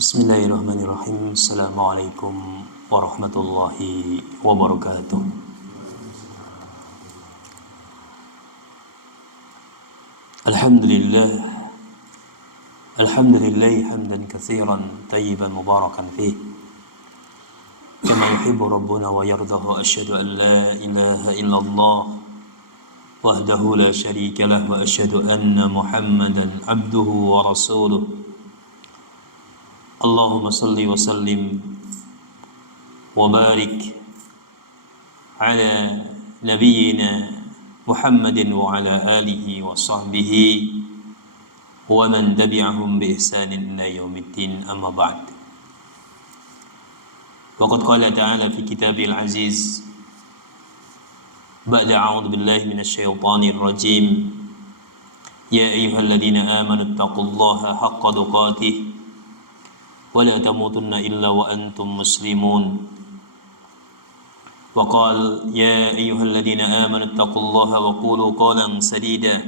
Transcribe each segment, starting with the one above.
Bismillahirrahmanirrahim. Assalamualaikum warahmatullahi wabarakatuh. Alhamdulillah hamdan katsiran tayyiban mubarakan fih kama yuhibbu rabbuna wa yardahu. Asyhadu an la ilaha illallah wahdahu la syarika lah wa asyhadu anna Muhammadan abduhu wa rasuluh. Allahumma salli wa sallim wa barik ala nabiyyina Muhammadin wa ala alihi wa sahbihi wa man tabi'ahum bi ihsanin ila yaumiddin, amma ba'd. Wa qad qala ta'ala fi kitabil aziz ba'da a'udzu billahi minasy syaithanir rajim, ya ayyuhalladzina amanu taqullaha haqqa tuqatih wa la tamutunna illa wa antum muslimun. Wa qala ya ayyuhalladzina amanu taqullaha wa qulu qawlan sadida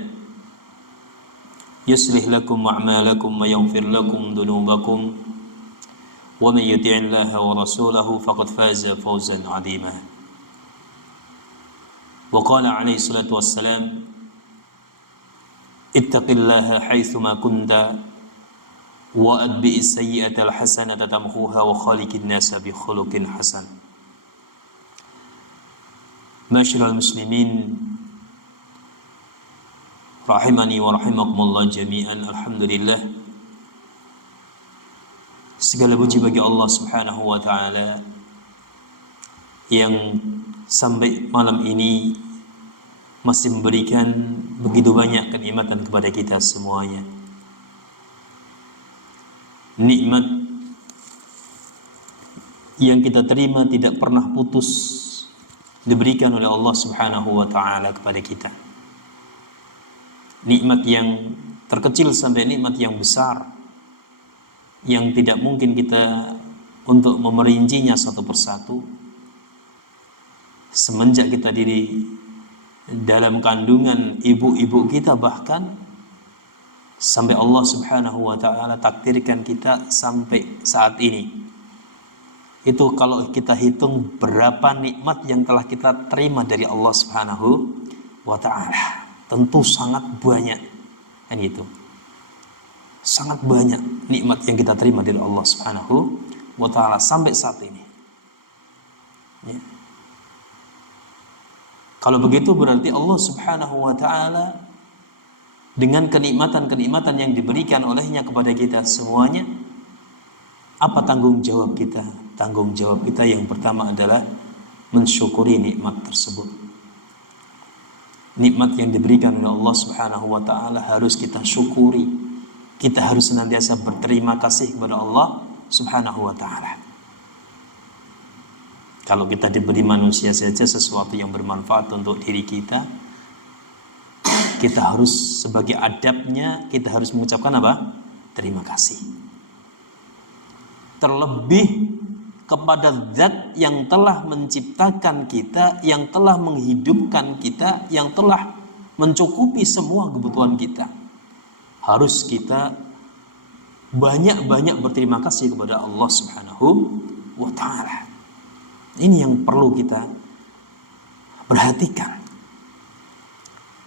yuslih lakum a'malakum wa yaghfir lakum dhunubakum wa man yuti'illaha wa rasulahu faqad faza fawzan 'azima. Wa qala alaihi salatu wassalam, ittaqillaha haitsuma kunta wa atbi'is sayyi'atal hasanata tamhuha wa khaliqin nasa bi khuluqin hasan. Masyiral muslimin rahimani wa rahimakumullah jami'an. Alhamdulillah, segala puji bagi Allah Subhanahu wa taala yang sampai malam ini masih memberikan begitu banyak kenikmatan kepada kita semuanya. Nikmat yang kita terima tidak pernah putus diberikan oleh Allah Subhanahu wa taala kepada kita. Nikmat yang terkecil sampai nikmat yang besar yang tidak mungkin kita untuk memerincinya satu persatu. Semenjak kita diri dalam kandungan ibu-ibu kita, bahkan sampai Allah Subhanahu wa taala takdirkan kita sampai saat ini. Itu kalau kita hitung berapa nikmat yang telah kita terima dari Allah Subhanahu wa taala, tentu sangat banyak. Kan gitu. Sangat banyak nikmat yang kita terima dari Allah Subhanahu wa taala sampai saat ini. Ya. Kalau begitu berarti Allah Subhanahu wa taala dengan kenikmatan-kenikmatan yang diberikan olehnya kepada kita semuanya, apa tanggung jawab kita? Tanggung jawab kita yang pertama adalah mensyukuri nikmat tersebut. Nikmat yang diberikan oleh Allah Subhanahu wa taala harus kita syukuri. Kita harus senantiasa berterima kasih kepada Allah Subhanahu wa taala. Kalau kita diberi manusia saja sesuatu yang bermanfaat untuk diri kita, kita harus sebagai adabnya kita harus mengucapkan apa? Terima kasih. Terlebih kepada zat yang telah menciptakan kita, yang telah menghidupkan kita, yang telah mencukupi semua kebutuhan kita. Harus kita banyak-banyak berterima kasih kepada Allah Subhanahu wa taala. Ini yang perlu kita perhatikan.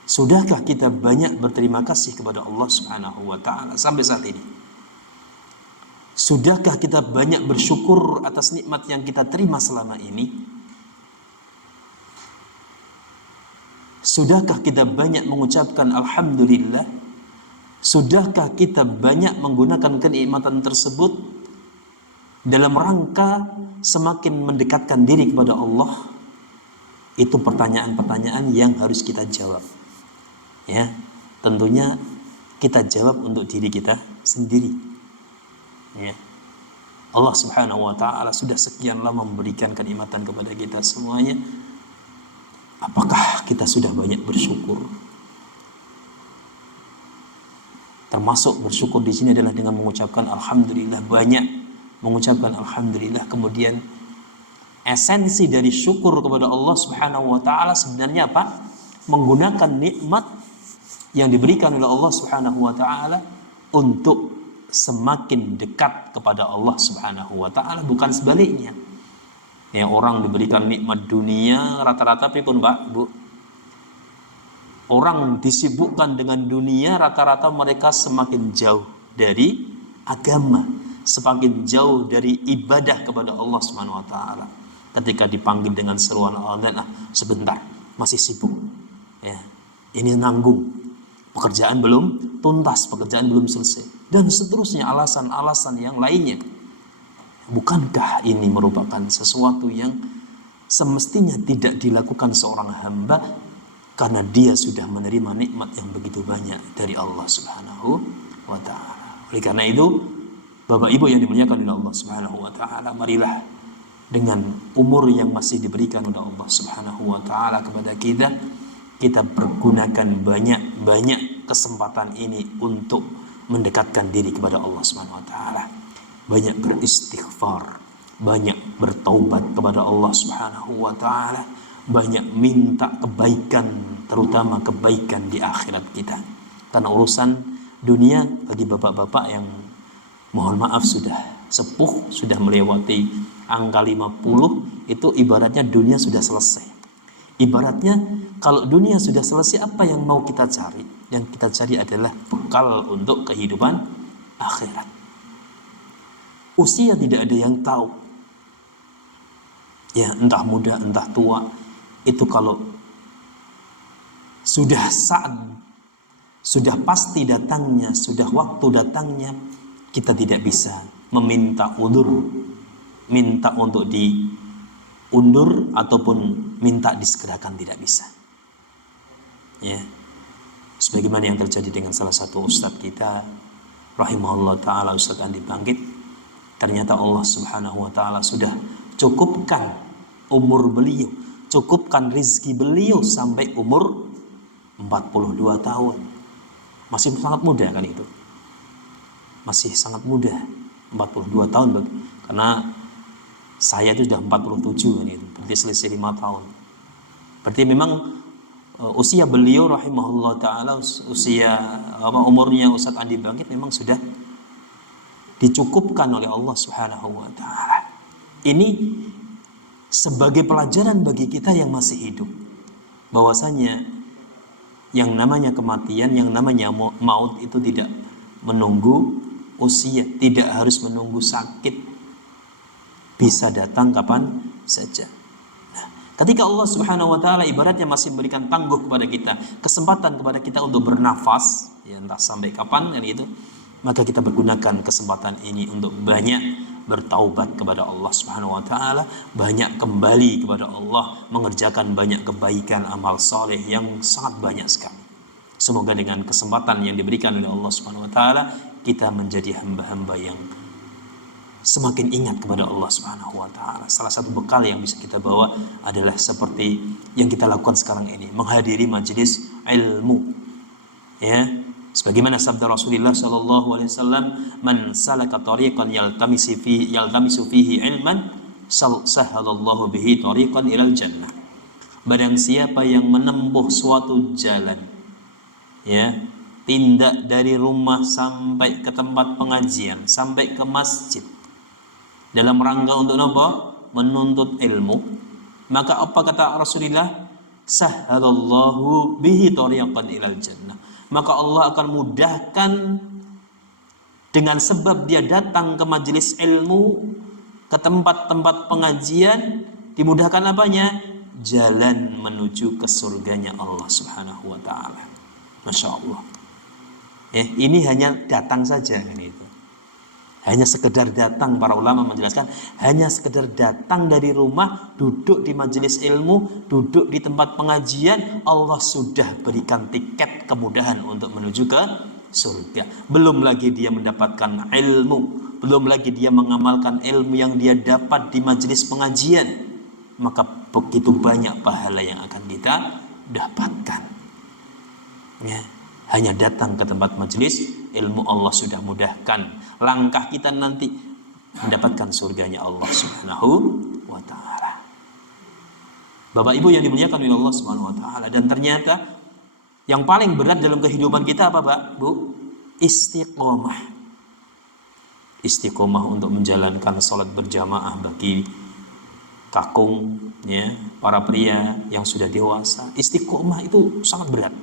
Sudahkah kita banyak berterima kasih kepada Allah Subhanahu wa taala sampai saat ini? Sudahkah kita banyak bersyukur atas nikmat yang kita terima selama ini? Sudahkah kita banyak mengucapkan alhamdulillah? Sudahkah kita banyak menggunakan kenikmatan tersebut dalam rangka semakin mendekatkan diri kepada Allah? Itu pertanyaan-pertanyaan yang harus kita jawab. Ya, tentunya kita jawab untuk diri kita sendiri. Ya. Allah Subhanahu wa taala sudah sekian lama memberikan kenikmatan kepada kita semuanya. Apakah kita sudah banyak bersyukur? Termasuk bersyukur di sini adalah dengan mengucapkan alhamdulillah, banyak mengucapkan alhamdulillah. Kemudian esensi dari syukur kepada Allah Subhanahu wa taala sebenarnya apa? Menggunakan nikmat yang diberikan oleh Allah Subhanahu wa taala untuk semakin dekat kepada Allah Subhanahu wa taala, bukan sebaliknya. Ya, orang diberikan nikmat dunia rata-rata pun Pak, Bu. Orang disibukkan dengan dunia, rata-rata mereka semakin jauh dari agama, semakin jauh dari ibadah kepada Allah Subhanahu wa taala. Ketika dipanggil dengan seruan adzan, sebentar, masih sibuk. Ya, ini nanggung. Pekerjaan belum tuntas, pekerjaan belum selesai, dan seterusnya alasan-alasan yang lainnya. Bukankah ini merupakan sesuatu yang semestinya tidak dilakukan seorang hamba karena dia sudah menerima nikmat yang begitu banyak dari Allah Subhanahu wa taala. Oleh karena itu, Bapak Ibu yang dimuliakan oleh Allah Subhanahu wa taala, marilah dengan umur yang masih diberikan oleh Allah Subhanahu wa taala kepada kita pergunakan banyak kesempatan ini untuk mendekatkan diri kepada Allah Subhanahu wa taala. Banyak beristighfar, banyak bertaubat kepada Allah Subhanahu wa taala, banyak minta kebaikan, terutama kebaikan di akhirat kita. Karena urusan dunia bagi bapak-bapak yang mohon maaf sudah sepuh, sudah melewati angka 50, itu ibaratnya dunia sudah selesai. Ibaratnya kalau dunia sudah selesai, apa yang mau kita cari? Yang kita cari adalah bekal untuk kehidupan akhirat. Usia tidak ada yang tahu. Ya, entah muda, entah tua. Itu kalau sudah saat, sudah pasti datangnya, sudah waktu datangnya, kita tidak bisa meminta undur, minta untuk diundur ataupun minta disegerakan, tidak bisa. Ya, sebagaimana yang terjadi dengan salah satu ustadz kita, rahimahullah taala, Ustadz Andi Bangkit. Ternyata Allah Subhanahu wa taala sudah cukupkan umur beliau, cukupkan rizki beliau sampai umur 42 tahun. Masih sangat muda kan itu. Masih sangat muda, 42 tahun, karena saya itu sudah 47 kan itu. Berarti selisih 5 tahun. Berarti memang usia beliau rahimahullah taala, umurnya Ustadz Andi Bangkit memang sudah dicukupkan oleh Allah Subhanahu wa taala. Ini sebagai pelajaran bagi kita yang masih hidup, bahwasanya yang namanya kematian, yang namanya maut itu tidak menunggu usia, tidak harus menunggu sakit, bisa datang kapan saja. Nah, ketika Allah Subhanahu wa taala ibaratnya masih memberikan tangguh kepada kita, kesempatan kepada kita untuk bernafas, ya entah sampai kapan kan itu, maka kita pergunakan kesempatan ini untuk banyak bertaubat kepada Allah Subhanahu wa taala, banyak kembali kepada Allah, mengerjakan banyak kebaikan, amal saleh yang sangat banyak sekali. Semoga dengan kesempatan yang diberikan oleh Allah Subhanahu wa taala, kita menjadi hamba-hamba yang semakin ingat kepada Allah Subhanahu wa taala. Salah satu bekal yang bisa kita bawa adalah seperti yang kita lakukan sekarang ini, menghadiri majelis ilmu. Ya, sebagaimana sabda Rasulullah sallallahu alaihi wasallam, "Man salaka tariqan yaltamisu fihi ilman, sahhalallahu bihi tariqan ilal jannah." Barang siapa yang menempuh suatu jalan, ya, tindak dari rumah sampai ke tempat pengajian, sampai ke masjid, dalam rangka untuk apa? Menuntut ilmu, maka apa kata Rasulullah? Sahhalallahu bihi tariqan ilal jannah. Maka Allah akan mudahkan dengan sebab dia datang ke majelis ilmu, ke tempat-tempat pengajian, dimudahkan apanya? Jalan menuju ke surganya Allah Subhanahu wa taala. Masya Allah. Ya, ini hanya datang saja kan itu. Hanya sekedar datang, para ulama menjelaskan, hanya sekedar datang dari rumah, duduk di majelis ilmu, duduk di tempat pengajian, Allah sudah berikan tiket kemudahan untuk menuju ke surga. Belum lagi dia mendapatkan ilmu, belum lagi dia mengamalkan ilmu yang dia dapat di majelis pengajian, maka begitu banyak pahala yang akan kita dapatkan. Ya, hanya datang ke tempat majelis ilmu, Allah sudah mudahkan langkah kita nanti mendapatkan surganya Allah Subhanahu wa taala. Bapak Ibu yang dimuliakan oleh Allah Subhanahu wa taala, dan ternyata yang paling berat dalam kehidupan kita apa, Pak? Bu? Istiqomah. istiqomah untuk menjalankan sholat berjamaah bagi kakung, ya, para pria yang sudah dewasa. Istiqomah itu sangat berat,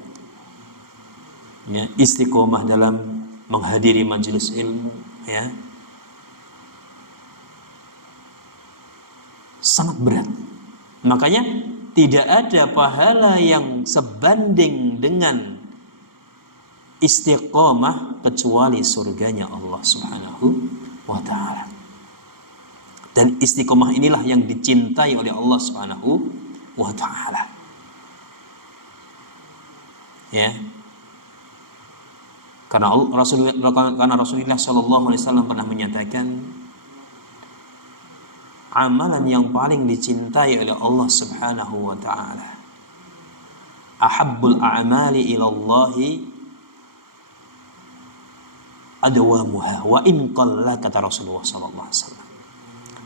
ya. Istiqomah dalam menghadiri majelis ilmu, ya, sangat berat. Makanya tidak ada pahala yang sebanding dengan istiqomah kecuali surganya Allah Subhanahu wa ta'ala. Dan istiqomah inilah yang dicintai oleh Allah Subhanahu wa ta'ala, ya. Karena Rasulullah sallallahu alaihi wasallam pernah menyatakan, amalan yang paling dicintai oleh Allah Subhanahu wa ta'ala, ahabbul a'mali ilallahi adwamuha wa in qalla, kata Rasulullah sallallahu alaihi wasallam.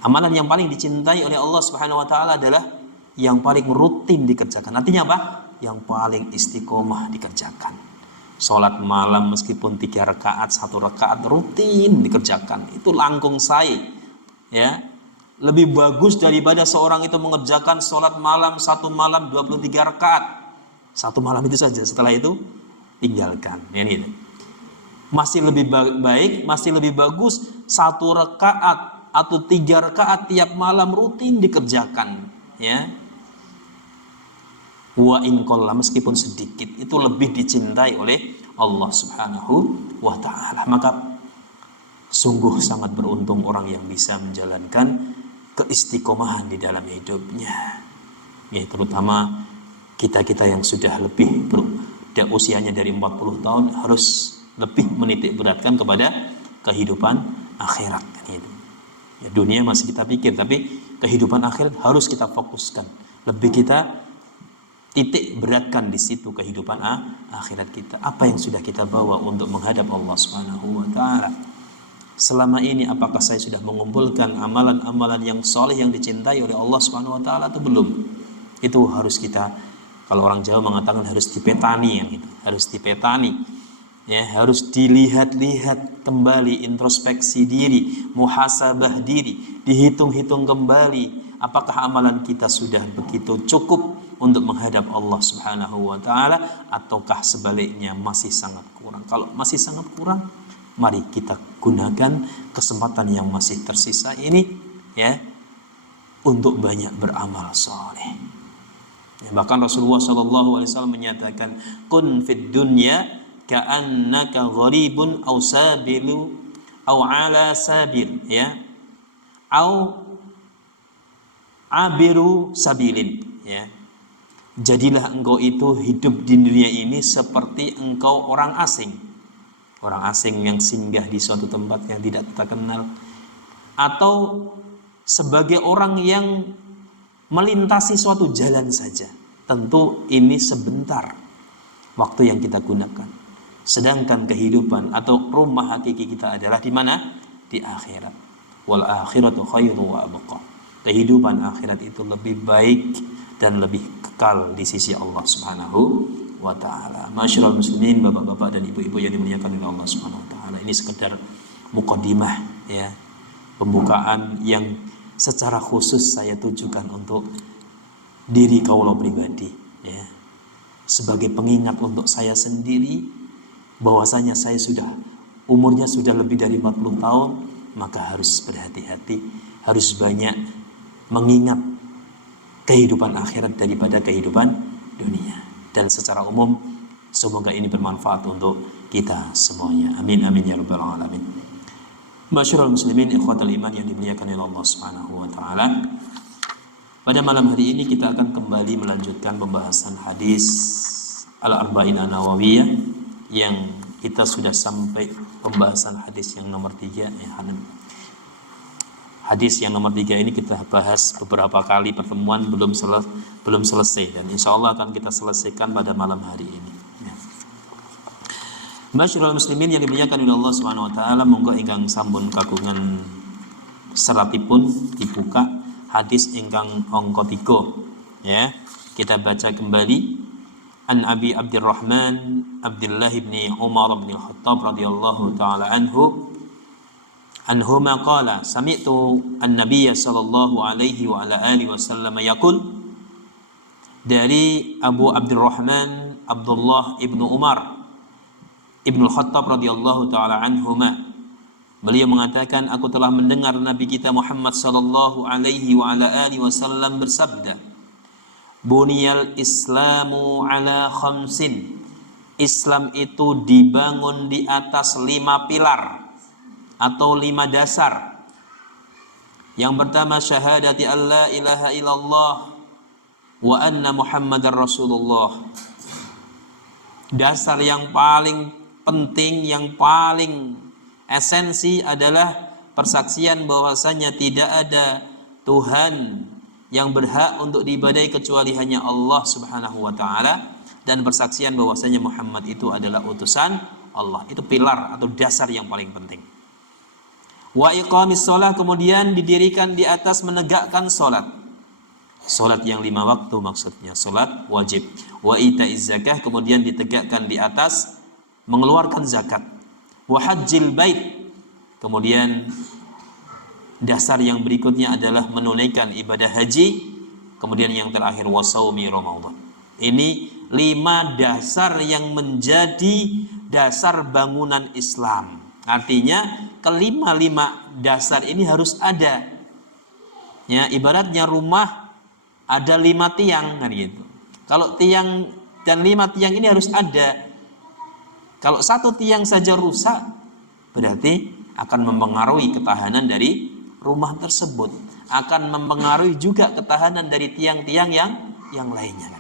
Amalan yang paling dicintai oleh Allah Subhanahu wa ta'ala adalah yang paling rutin dikerjakan. Artinya apa? Yang paling istiqomah dikerjakan. Salat malam meskipun 3 rakaat, 1 rakaat rutin dikerjakan, itu langkung saya, ya. Lebih bagus daripada seorang itu mengerjakan salat malam 1 malam 23 rakaat. 1 malam itu saja, setelah itu tinggalkan. Ini masih lebih baik, masih lebih bagus 1 rakaat atau 3 rakaat tiap malam rutin dikerjakan, ya. Wa in qalla, meskipun sedikit, itu lebih dicintai oleh Allah Subhanahu wa ta'ala. Maka sungguh sangat beruntung orang yang bisa menjalankan keistiqomahan di dalam hidupnya, ya, terutama kita-kita yang sudah lebih usianya dari 40 tahun harus lebih menitik beratkan kepada kehidupan akhirat, gitu. Ya, dunia masih kita pikir, tapi kehidupan akhirat harus kita fokuskan. Lebih kita titik beratkan di situ kehidupan akhirat kita. Apa yang sudah kita bawa untuk menghadap Allah Subhanahu wa ta'ala? Selama ini apakah saya sudah mengumpulkan amalan-amalan yang soleh yang dicintai oleh Allah Subhanahu wa ta'ala atau belum? Itu harus kita, kalau orang Jawa mengatakan harus dipetani, yang itu harus dipetani, ya, harus dilihat-lihat kembali, introspeksi diri, muhasabah diri, dihitung-hitung kembali apakah amalan kita sudah begitu cukup untuk menghadap Allah Subhanahu wa ta'ala, ataukah sebaliknya masih sangat kurang. Kalau masih sangat kurang, mari kita gunakan kesempatan yang masih tersisa ini, ya, untuk banyak beramal soleh. Ya, bahkan Rasulullah sallallahu alaihi wasallam menyatakan, kun fid dunya ka'annaka gharibun aw sabilu aw ala sabil, ya, aw abiru sabilin, ya. Jadilah engkau itu hidup di dunia ini seperti engkau orang asing. Orang asing yang singgah di suatu tempat yang tidak kita kenal, atau sebagai orang yang melintasi suatu jalan saja. Tentu ini sebentar waktu yang kita gunakan. Sedangkan kehidupan atau rumah hakiki kita adalah di mana? Di akhirat. Wal akhiratu khairu wa abqa. Kehidupan akhirat itu lebih baik dan lebih kekal di sisi Allah Subhanahu wa ta'ala. Masyarul muslimin, bapak-bapak dan ibu-ibu yang dimuliakan oleh Allah Subhanahu wa ta'ala, ini sekedar mukadimah, ya, pembukaan yang secara khusus saya tujukan untuk diri kaula pribadi, ya, sebagai pengingat untuk saya sendiri bahwasanya saya sudah umurnya sudah lebih dari 40 tahun, maka harus berhati-hati, harus banyak mengingat kehidupan akhirat daripada kehidupan dunia. Dan secara umum semoga ini bermanfaat untuk kita semuanya. Amin amin ya rabbal alamin. Masyarul muslimin, ikhwatal iman yang dimuliakan oleh Allah Subhanahu wa ta'ala, pada malam hari ini kita akan kembali melanjutkan pembahasan hadis Al-Arba'in An-Nawawiyah, yang kita sudah sampai pembahasan hadis yang nomor 3, ya. Hadis yang nomor 3 ini kita bahas beberapa kali pertemuan, belum selesai, dan insya Allah akan kita selesaikan pada malam hari ini, ya. Masyarul muslimin yang dimuliakan oleh Allah Subhanahu wa ta'ala, monggo ingkang sampun kagungan seratipun dibuka hadis ingkang angka 3, ya. Kita baca kembali. An Abi Abdurrahman Abdullah bin Umar bin Khattab radhiyallahu taala anhu anhuma qala sami'tu an-nabiy sallallahu alaihi wa ala alihi wasallam yaqul, dari Abu Abdurrahman Abdullah ibnu Umar ibnu Khattab radhiyallahu taala anhuma, beliau mengatakan, aku telah mendengar Nabi kita Muhammad sallallahu alaihi wa ala alihi wasallam bersabda, buniyal islamu ala khamsin, Islam itu dibangun di atas 5 pilar atau 5 dasar. Yang pertama, syahadati alla ilaha illallah wa anna muhammadar rasulullah. Dasar yang paling penting, yang paling esensi adalah persaksian bahwasanya tidak ada Tuhan yang berhak untuk diibadahi kecuali hanya Allah Subhanahu wa taala, dan persaksian bahwasanya Muhammad itu adalah utusan Allah. Itu pilar atau dasar yang paling penting. Wa iqamis shalah, kemudian didirikan di atas menegakkan salat. Salat yang 5 waktu maksudnya, salat wajib. Wa itaiz zakah, kemudian ditegakkan di atas mengeluarkan zakat. Wa hajjil bait, kemudian dasar yang berikutnya adalah menunaikan ibadah haji. Kemudian yang terakhir wasaumi Ramadan. Ini 5 dasar yang menjadi dasar bangunan Islam. Artinya kelima-lima dasar ini harus ada. Ya, ibaratnya rumah ada 5 tiang kan gitu. Kalau tiang dan 5 tiang ini harus ada. Kalau 1 tiang saja rusak, berarti akan mempengaruhi ketahanan dari rumah tersebut, akan mempengaruhi juga ketahanan dari tiang-tiang yang lainnya.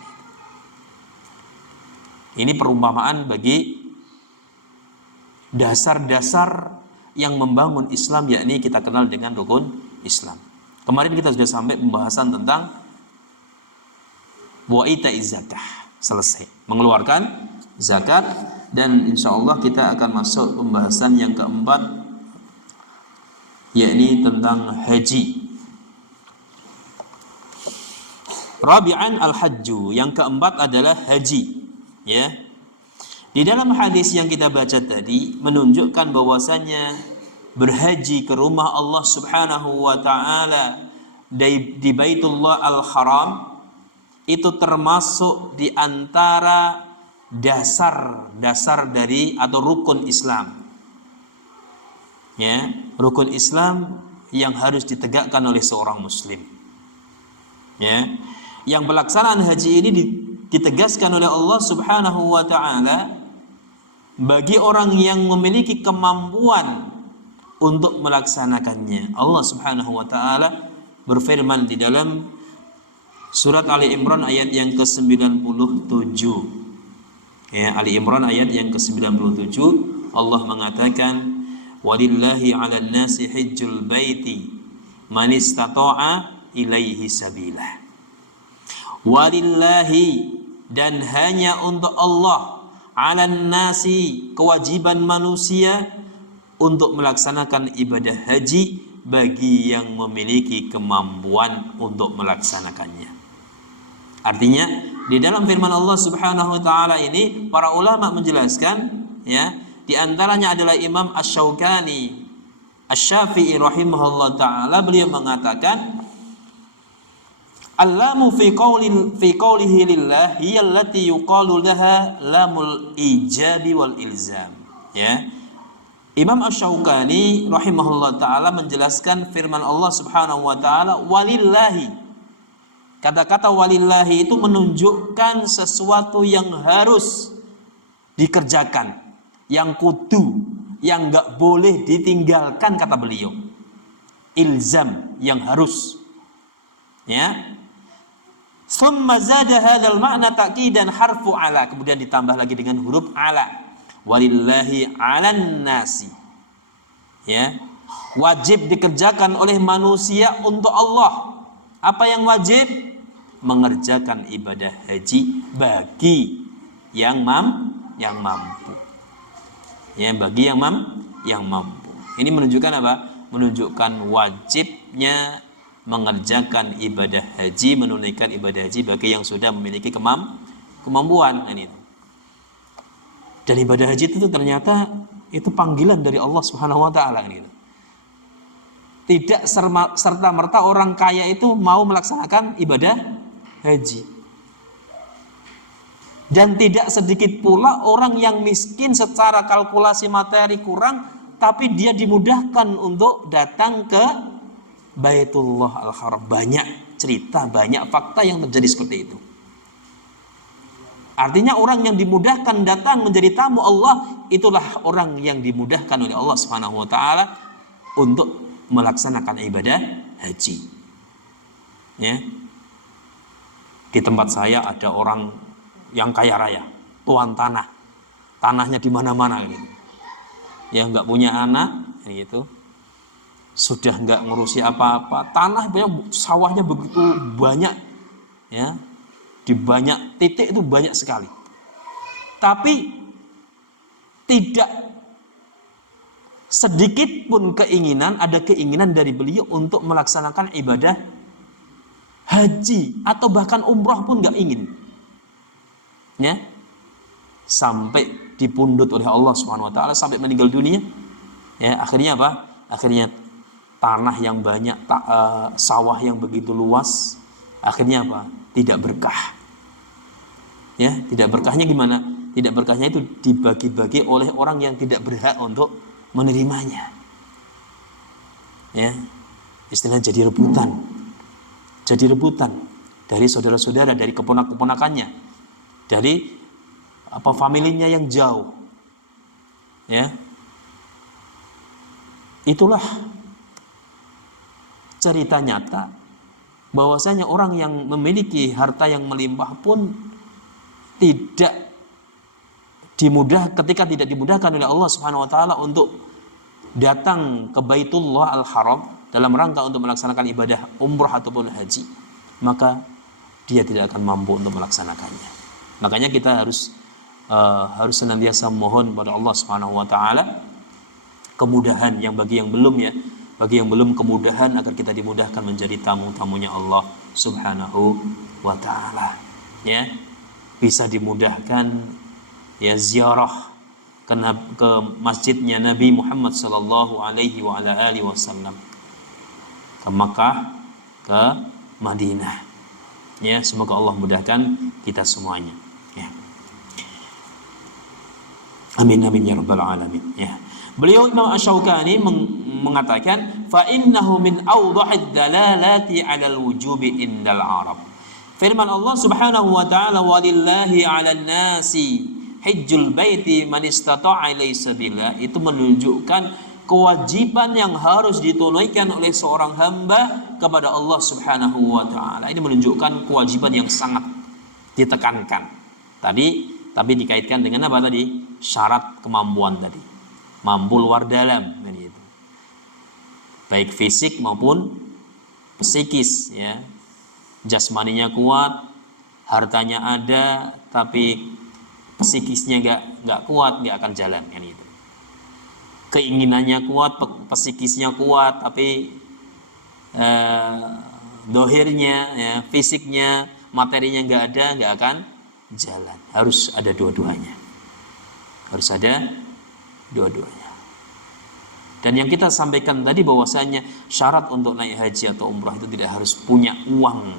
Ini perumpamaan bagi dasar-dasar yang membangun Islam, yakni kita kenal dengan rukun Islam. Kemarin kita sudah sampai pembahasan tentang wa itaiz zakah, selesai mengeluarkan zakat, dan insya Allah kita akan masuk pembahasan yang keempat, yakni tentang haji. Rabi'an al-hajju, yang keempat adalah haji. Ya, di dalam hadis yang kita baca tadi menunjukkan bahwasanya berhaji ke rumah Allah Subhanahu wa taala di Baitullah Al-Haram itu termasuk di antara dasar-dasar dari atau rukun Islam. Ya, rukun Islam yang harus ditegakkan oleh seorang muslim. Ya, yang pelaksanaan haji ini ditegaskan oleh Allah Subhanahu wa taala bagi orang yang memiliki kemampuan untuk melaksanakannya. Allah Subhanahu wa taala berfirman di dalam surat Ali Imran ayat yang ke-97. Ya, Ali Imran ayat yang ke-97, Allah mengatakan, walillahi 'alan nasi hajjul baiti man istata'a ilaihi sabila. Walillahi, dan hanya untuk Allah, 'alan nasi, kewajiban manusia untuk melaksanakan ibadah haji bagi yang memiliki kemampuan untuk melaksanakannya. Artinya di dalam firman Allah Subhanahu wa taala ini para ulama menjelaskan, ya, di antaranya adalah Imam Asy-Syaukani Asy-Syafi'i rahimahullah taala, beliau mengatakan allamu fi qawlihi lillah hiya allati yuqalu laha lamul ijabi wal ilzam. Ya, Imam Asy-Syaukani rahimahullah taala menjelaskan firman Allah Subhanahu wa taala walillahi. Kata-kata walillahi itu menunjukkan sesuatu yang harus dikerjakan, yang kudu, yang enggak boleh ditinggalkan, kata beliau. Ilzam, yang harus. Ya. Summa zada hadzal ma'na ta'kidan harfu ala, kemudian ditambah lagi dengan huruf ala. Walillahi 'alan nasi. Ya. Wajib dikerjakan oleh manusia untuk Allah. Apa yang wajib? Mengerjakan ibadah haji bagi yang mampu. Ya, bagi yang mampu. Ini menunjukkan apa? Menunjukkan wajibnya mengerjakan ibadah haji, menunaikan ibadah haji bagi yang sudah memiliki kemampuan. Ini. Dan ibadah haji itu ternyata itu panggilan dari Allah Subhanahu wa taala, gitu. Tidak serta-merta orang kaya itu mau melaksanakan ibadah haji. Dan tidak sedikit pula orang yang miskin secara kalkulasi materi kurang, tapi dia dimudahkan untuk datang ke Baitullah Al-Haram. Banyak cerita, banyak fakta yang terjadi seperti itu. Artinya orang yang dimudahkan datang menjadi tamu Allah, itulah orang yang dimudahkan oleh Allah Subhanahu wa taala untuk melaksanakan ibadah haji. Ya. Di tempat saya ada orang yang kaya raya, tuan tanah. Tanahnya di mana-mana gitu. Ya, enggak punya anak gitu. Sudah enggak ngurusi apa-apa. Tanah banyak, sawahnya begitu banyak. Ya. Di banyak titik itu banyak sekali. Tapi tidak sedikit pun ada keinginan dari beliau untuk melaksanakan ibadah haji atau bahkan umrah pun nggak ingin. Ya. Sampai dipundut oleh Allah Subhanahu wa taala sampai meninggal dunia. Ya, akhirnya apa? Akhirnya tanah yang banyak, sawah yang begitu luas, akhirnya apa? Tidak berkah. Ya, tidak berkahnya gimana? Tidak berkahnya itu dibagi-bagi oleh orang yang tidak berhak untuk menerimanya. Ya, istilah jadi rebutan. Jadi rebutan dari saudara-saudara, dari keponak-keponakannya, dari familinya yang jauh. Ya. Itulah cerita nyata bahwasanya orang yang memiliki harta yang melimpah pun ketika tidak dimudahkan oleh Allah Subhanahu wa taala untuk datang ke Baitullah Al-Haram dalam rangka untuk melaksanakan ibadah umrah ataupun haji, maka dia tidak akan mampu untuk melaksanakannya. Makanya kita harus senantiasa mohon kepada Allah Subhanahu wa taala kemudahan bagi yang belum kemudahan agar kita dimudahkan menjadi tamu-tamunya Allah Subhanahu wa taala. Ya. Bisa dimudahkan ya ziarah ke masjidnya Nabi Muhammad sallallahu alaihi wa ala alihi wasallam, ke Makkah, ke Madinah. Ya, semoga Allah mudahkan kita semuanya. Ya. Amin amin ya rabbal alamin. Ya. Beliau Imam Asy-Syaukani mengatakan fa innahu min awdahid dalalati 'alal wujubi indal Arab. Firman Allah Subhanahu wa taala walillahi 'alan nasi hajjul baiti man istata'a ilaihi sabila, itu menunjukkan kewajiban yang harus ditunaikan oleh seorang hamba kepada Allah Subhanahu wa taala. Ini menunjukkan kewajiban yang sangat ditekankan. Tapi dikaitkan dengan apa tadi? Syarat kemampuan tadi. Mampu luar dalam gitu. Baik fisik maupun psikis ya. Jasmaninya kuat, hartanya ada, tapi psikisnya nggak kuat, nggak akan jalan kan itu. Keinginannya kuat, psikisnya kuat, tapi dohirnya, ya, fisiknya, materinya nggak ada, nggak akan jalan. Harus ada dua-duanya. Harus ada dua-duanya. Dan yang kita sampaikan tadi bahwasanya syarat untuk naik haji atau umrah itu tidak harus punya uang,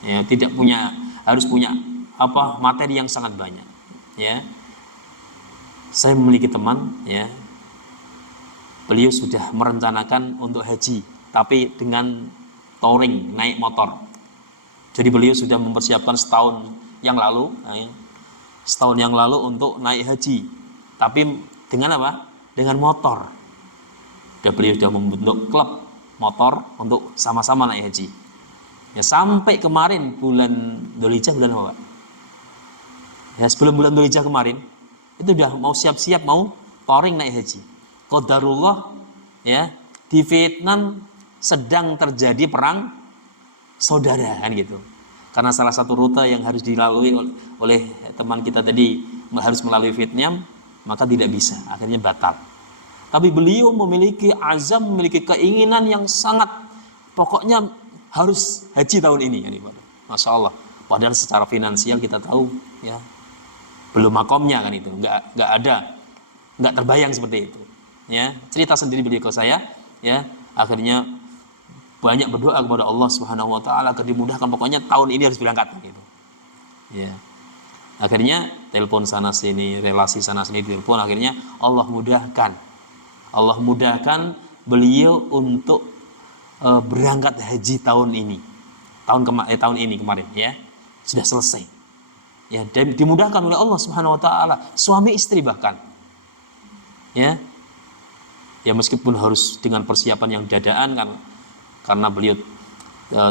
ya, harus punya materi yang sangat banyak. Ya, saya memiliki teman, ya, beliau sudah merencanakan untuk haji, tapi dengan touring, naik motor. Jadi beliau sudah mempersiapkan setahun yang lalu untuk naik haji, tapi dengan apa? Dengan motor. Beliau sudah membentuk klub motor untuk sama-sama naik haji. Ya, sampai kemarin bulan Dzulhijjah, bulan apa, Pak? Ya, sebelum bulan Dzulhijjah kemarin itu udah mau siap-siap mau touring naik haji. Qadarullah, ya, di Vietnam sedang terjadi perang saudara kan gitu. Karena salah satu rute yang harus dilalui oleh teman kita tadi harus melalui Vietnam, maka tidak bisa, akhirnya batal. Tapi beliau memiliki azam, memiliki keinginan yang sangat, pokoknya harus haji tahun ini. Masya Allah. Padahal secara finansial kita tahu, ya, belum makomnya kan itu, nggak terbayang seperti itu. Ya, cerita sendiri beliau ke saya, ya, Akhirnya banyak berdoa kepada Allah Subhanahu wa taala agar dimudahkan, pokoknya tahun ini harus berangkat gitu. Ya. Akhirnya telepon sana sini, relasi sana sini telepon, akhirnya Allah mudahkan. Allah mudahkan beliau untuk berangkat haji tahun ini. Tahun ini kemarin ya. Sudah selesai. Ya, dan dimudahkan oleh Allah Subhanahu wa taala, suami istri bahkan. Ya. Ya meskipun harus dengan persiapan yang dadaan kan, karena beliau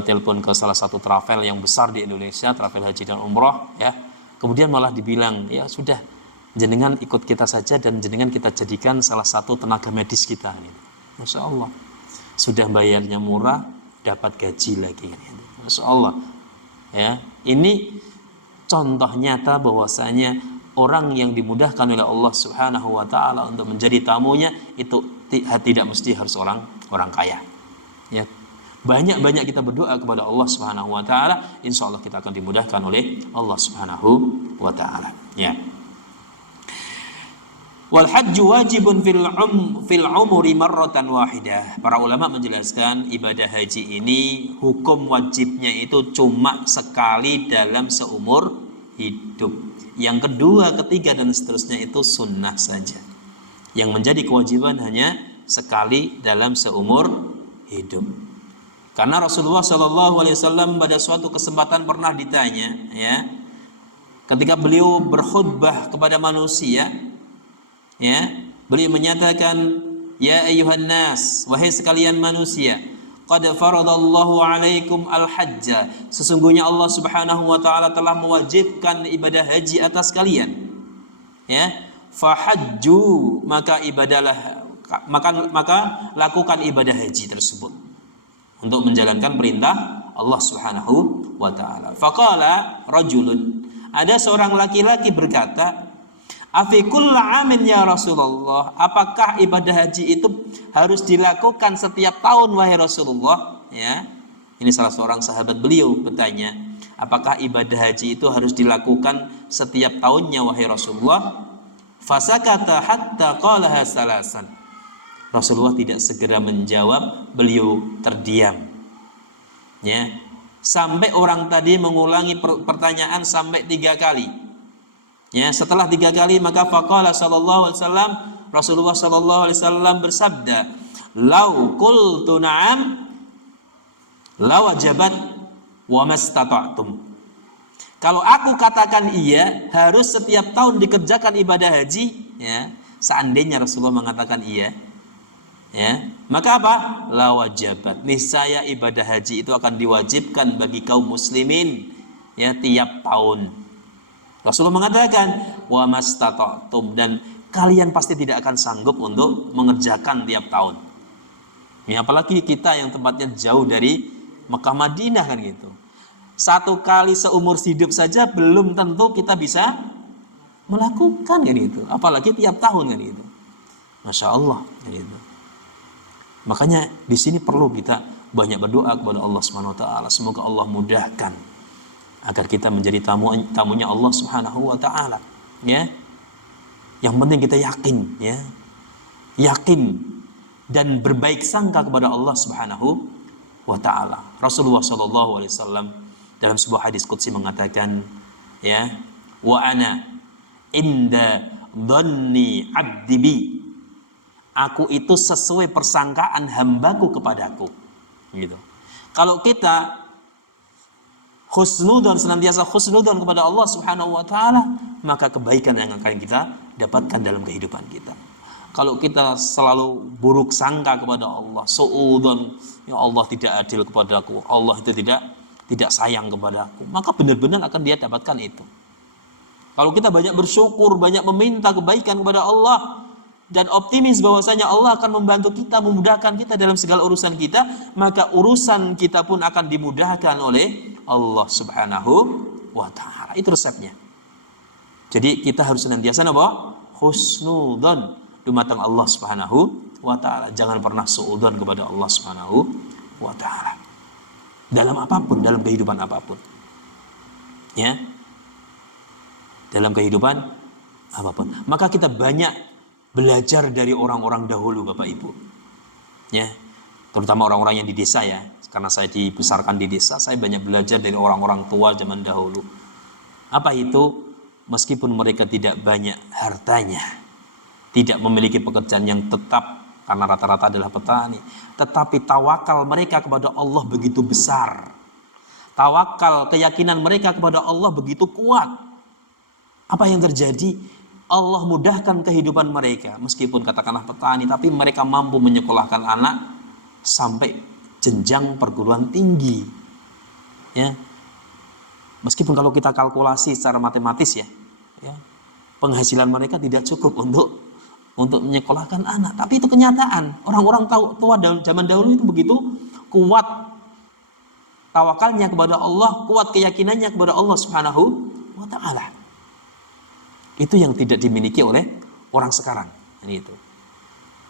telepon ke salah satu travel yang besar di Indonesia, travel haji dan umroh ya. Kemudian malah dibilang, ya sudah jenengan ikut kita saja dan jenengan kita jadikan salah satu tenaga medis kita gitu. Masya Allah. Sudah bayarnya murah, dapat gaji lagi gitu. Masya Allah. Ya, ini contoh nyata bahwasanya orang yang dimudahkan oleh Allah Subhanahu wa taala untuk menjadi tamunya itu tidak mesti harus orang kaya. Ya. Banyak-banyak kita berdoa kepada Allah Subhanahu wa taala, insyaallah kita akan dimudahkan oleh Allah Subhanahu wa taala. Ya. Wal hajju wajibun fil umri marratan wahidah. Para ulama menjelaskan ibadah haji ini hukum wajibnya itu cuma sekali dalam seumur hidup. Yang kedua, ketiga dan seterusnya itu sunnah saja. Yang menjadi kewajiban hanya sekali dalam seumur hidup. Karena Rasulullah Shallallahu Alaihi Wasallam pada suatu kesempatan pernah ditanya, ya, ketika beliau berkhutbah kepada manusia, ya, beliau menyatakan, ya ayyuhan nas, wahai sekalian manusia, qad faradallahu alaikum al-hajja, sesungguhnya Allah Subhanahu wa taala telah mewajibkan ibadah haji atas kalian. Ya, fahajju, maka lakukan ibadah haji tersebut untuk menjalankan perintah Allah Subhanahu wa taala. Faqala rajulun, ada seorang laki-laki berkata, afi kulla amin ya Rasulullah, apakah ibadah haji itu harus dilakukan setiap tahun wahai Rasulullah? Ya. Ini salah seorang sahabat beliau bertanya, apakah ibadah haji itu harus dilakukan setiap tahunnya wahai Rasulullah? Fasakata hatta qalaha salasan. Rasulullah tidak segera menjawab, beliau terdiam. Ya. Sampai orang tadi mengulangi pertanyaan sampai 3 kali. Ya, setelah 3 kali maka faqala sallallahu alaihi wasallam, Rasulullah sallallahu alaihi wasallam bersabda, "Lau qultu na'am la wajabat wa mastata'tum." Kalau aku katakan iya, harus setiap tahun dikerjakan ibadah haji, ya. Seandainya Rasulullah mengatakan iya, ya, maka apa? La wajabat. Niscaya ibadah haji itu akan diwajibkan bagi kaum muslimin, ya, tiap tahun. Rasulullah mengatakan wa mastata'tum, dan kalian pasti tidak akan sanggup untuk mengerjakan tiap tahun. Ya, apalagi kita yang tempatnya jauh dari Mekah Madinah kan gitu. 1 kali seumur hidup saja belum tentu kita bisa melakukan kan gitu. Apalagi tiap tahun kan gitu. Masya Allah kan gitu. Makanya di sini perlu kita banyak berdoa kepada Allah Subhanahu wa taala, semoga Allah mudahkan agar kita menjadi tamunya Allah Subhanahu wa taala, ya. Yang penting kita yakin, ya. Yakin dan berbaik sangka kepada Allah Subhanahu wa taala. Rasulullah sallallahu alaihi wasallam dalam sebuah hadis qudsi mengatakan, ya, wa ana inda dhanni 'abdi bi. Aku itu sesuai persangkaan hambaku kepadaku. Gitu. Kalau kita husnudzon, senantiasa husnudzon kepada Allah Subhanahu wa taala, maka kebaikan yang akan kita dapatkan dalam kehidupan kita. Kalau kita selalu buruk sangka kepada Allah, suudzon, ya Allah tidak adil kepadaku, Allah itu tidak sayang kepadaku, maka benar-benar akan dia dapatkan itu. Kalau kita banyak bersyukur, banyak meminta kebaikan kepada Allah, dan optimis bahwasanya Allah akan membantu kita, memudahkan kita dalam segala urusan kita, maka urusan kita pun akan dimudahkan oleh Allah Subhanahu wa taala. Itu resepnya. Jadi kita harus senantiasa apa? Husnudzon dumateng Allah Subhanahu wa taala. Jangan pernah suudzon kepada Allah Subhanahu wa taala. Dalam apapun, dalam kehidupan apapun. Ya. Dalam kehidupan apapun. Maka kita banyak belajar dari orang-orang dahulu, Bapak Ibu. Ya. terutama orang-orang yang di desa ya. Karena saya dibesarkan di desa, saya banyak belajar dari orang-orang tua zaman dahulu. Apa itu? Meskipun mereka tidak banyak hartanya, tidak memiliki pekerjaan yang tetap karena rata-rata adalah petani, tetapi tawakal mereka kepada Allah begitu besar. Tawakal, keyakinan mereka kepada Allah begitu kuat. Apa yang terjadi? Allah mudahkan kehidupan mereka. Meskipun katakanlah petani, tapi mereka mampu menyekolahkan anak sampai jenjang perguruan tinggi. Ya. Meskipun kalau kita kalkulasi secara matematis ya, penghasilan mereka tidak cukup untuk menyekolahkan anak. Tapi itu kenyataan. Orang-orang tua zaman dahulu itu begitu kuat tawakalnya kepada Allah, kuat keyakinannya kepada Allah Subhanahu wa taala. Itu yang tidak dimiliki oleh orang sekarang. Ini itu.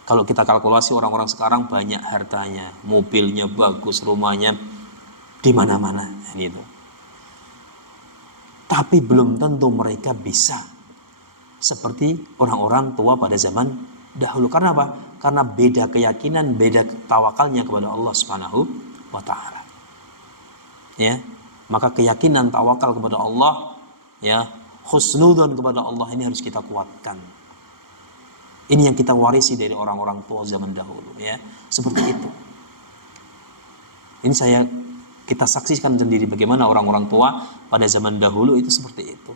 Kalau kita kalkulasi orang-orang sekarang banyak hartanya, mobilnya bagus, rumahnya di mana-mana. Ini itu. Tapi belum tentu mereka bisa seperti orang-orang tua pada zaman dahulu. Karena apa? Karena beda keyakinan, beda tawakalnya kepada Allah Subhanahu wa taala. Ya. Maka keyakinan tawakal kepada Allah, ya, husnudzon kepada Allah ini harus kita kuatkan. Ini yang kita warisi dari orang-orang tua zaman dahulu, ya. Seperti itu. Ini kita saksikan sendiri bagaimana orang-orang tua pada zaman dahulu itu seperti itu.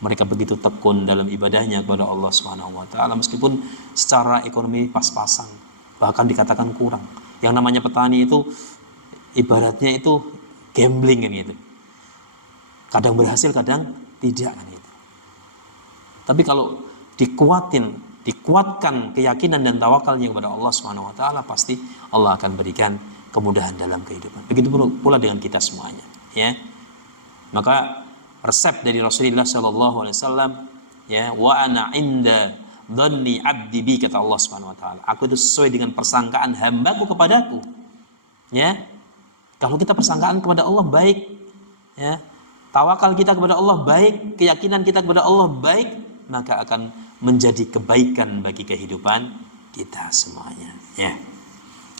Mereka begitu tekun dalam ibadahnya kepada Allah Subhanahu wa taala meskipun secara ekonomi pas-pasan, bahkan dikatakan kurang. Yang namanya petani itu ibaratnya itu gambling kan gitu. Kadang berhasil, kadang tidak kan itu. Tapi kalau dikuatkan keyakinan dan tawakalnya kepada Allah Subhanahu wa taala, pasti Allah akan berikan kemudahan dalam kehidupan. Begitu pula dengan kita semuanya, ya. Maka resep dari Rasulullah sallallahu alaihi wasallam, ya, wa ana inda dhanni 'abdi bi, kata Allah Subhanahu wa taala. Aku itu sesuai dengan persangkaan hambaku kepadaku. Ya. Kalau kita persangkaan kepada Allah baik, ya, tawakal kita kepada Allah baik, keyakinan kita kepada Allah baik, maka akan menjadi kebaikan bagi kehidupan kita semuanya, ya.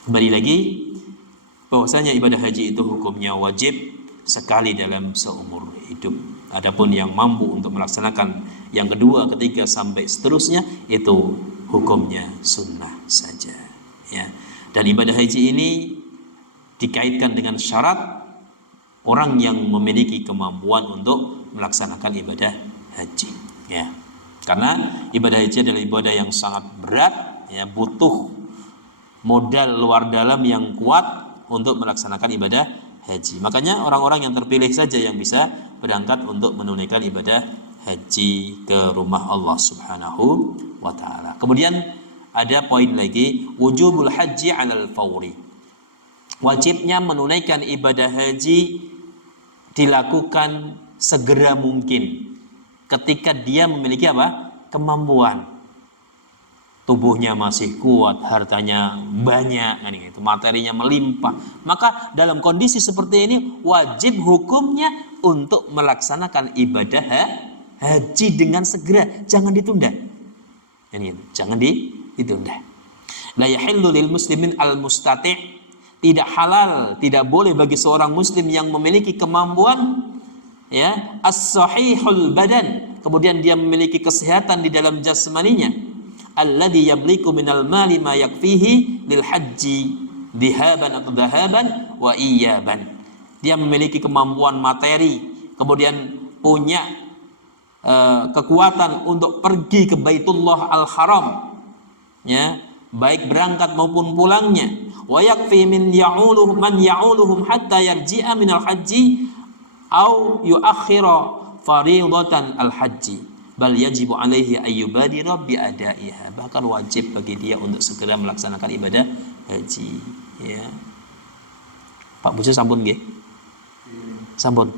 Kembali lagi bahwasanya ibadah haji itu hukumnya wajib sekali dalam seumur hidup. Adapun yang mampu untuk melaksanakan yang kedua, ketiga sampai seterusnya itu hukumnya sunnah saja, ya. Dan ibadah haji ini dikaitkan dengan syarat orang yang memiliki kemampuan untuk melaksanakan ibadah haji, ya. Karena ibadah haji adalah ibadah yang sangat berat, ya, butuh modal luar dalam yang kuat untuk melaksanakan ibadah haji. Makanya orang-orang yang terpilih saja yang bisa berangkat untuk menunaikan ibadah haji ke rumah Allah Subhanahu wa taala. Kemudian ada poin lagi, wujubul haji 'alal fawri. Wajibnya menunaikan ibadah haji dilakukan segera mungkin ketika dia memiliki apa? Kemampuan. Tubuhnya masih kuat, hartanya banyak, kan gitu, materinya melimpah. Maka dalam kondisi seperti ini wajib hukumnya untuk melaksanakan ibadah haji dengan segera, jangan ditunda. Gitu, jangan ditunda. La yahillu lil muslimin al mustati', tidak halal, tidak boleh bagi seorang muslim yang memiliki kemampuan, ya, as-sahihul badan, kemudian dia memiliki kesehatan di dalam jasmaninya, alladhi yamliku minal mali ma yakfihi lil haji dhihaban atau dhahaban wa iyaban. Dia memiliki kemampuan materi, kemudian punya kekuatan untuk pergi ke Baitullah Al-Haram, ya, baik berangkat maupun pulangnya. Wa yakfi min ya'uluhum man ya'uluhum hatta yarji'a minal haji au yuakhira faridatan al-haji, bal yajibu alaihi ayyubadira bi adaiha. Bahkan wajib bagi dia untuk segera melaksanakan ibadah haji, ya. Pak Bucu sampun nggih? Sampun.